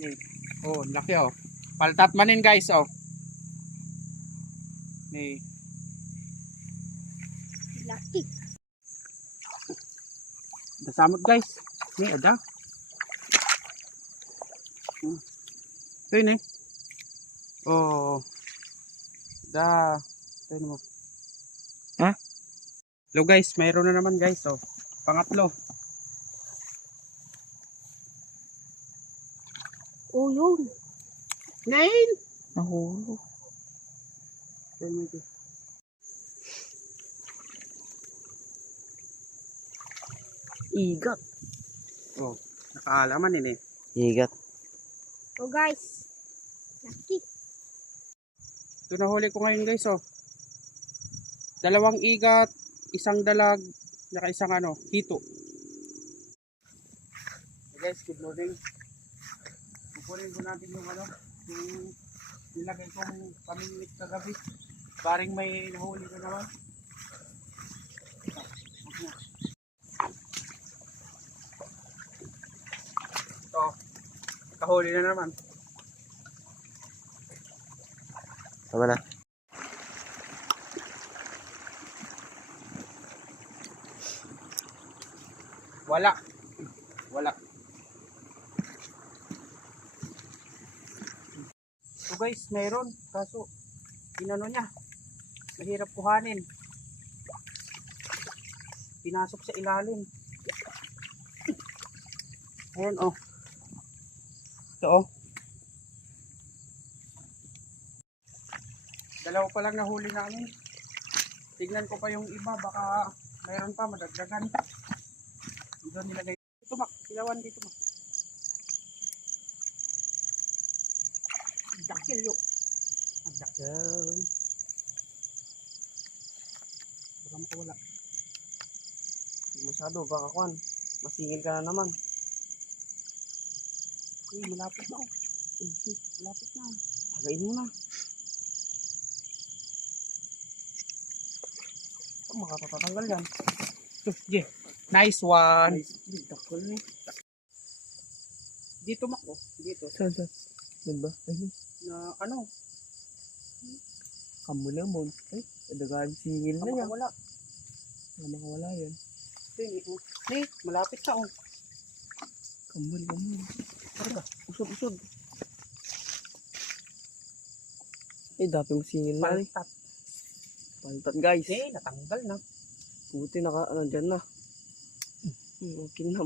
Ni. Oh, laki oh. Paltat manin guys oh. Ni. Laki. Nasamot guys. Ni ada. Ito yun eh. Oh. Da. Ito yun mo. Ha? Hello guys, mayroon na naman guys oh. Pangatlo. Oh, yun. Ngayon. Nahulog. Ito yun mo. Igat. Oh. Nakaalaman yun eh. Igat. Oh, guys. Laki. Ito nahuli ko ngayon guys oh. 2 igat, 1 dalag, saka isang hito. So guys, good morning. Kukunin ko natin yung yung nilagay kong pamimit kagabi. Paring may nahuli ko naman. Ito, kahuli na naman. Tama na. Wala. Wala. So guys, meron. Kaso, inano niya. Mahirap kuhanin. Pinasok sa ilalim. Ayan oh. Ito oh. 2 pa lang nahuli namin. Tignan ko pa yung iba. Baka mayroon pa madagdagan. Dito nilagay. Dito mak. Silawan dito mak. Dakil yun. Dakil. Baka makawala. Masyado, baka kuhan. Masingil ka na naman. Uy, malapit na oh. Malapit na. Tagain mo na. Makatatanggal yan. Yeah. Nice one. Dakol na. Dito mak oh. Dito. Saan? Diba? Ayun. Na Kamo lemon. Ay, dagaan singil na yan. Makawala. Makawala yan. Oh. Hey, malapit na oh. Kambal. Tara. Usod. Eh, dati mo singil na eh. Paltat. Paltat guys. Eh, natanggal na. Buti naka, dyan na. Okay na.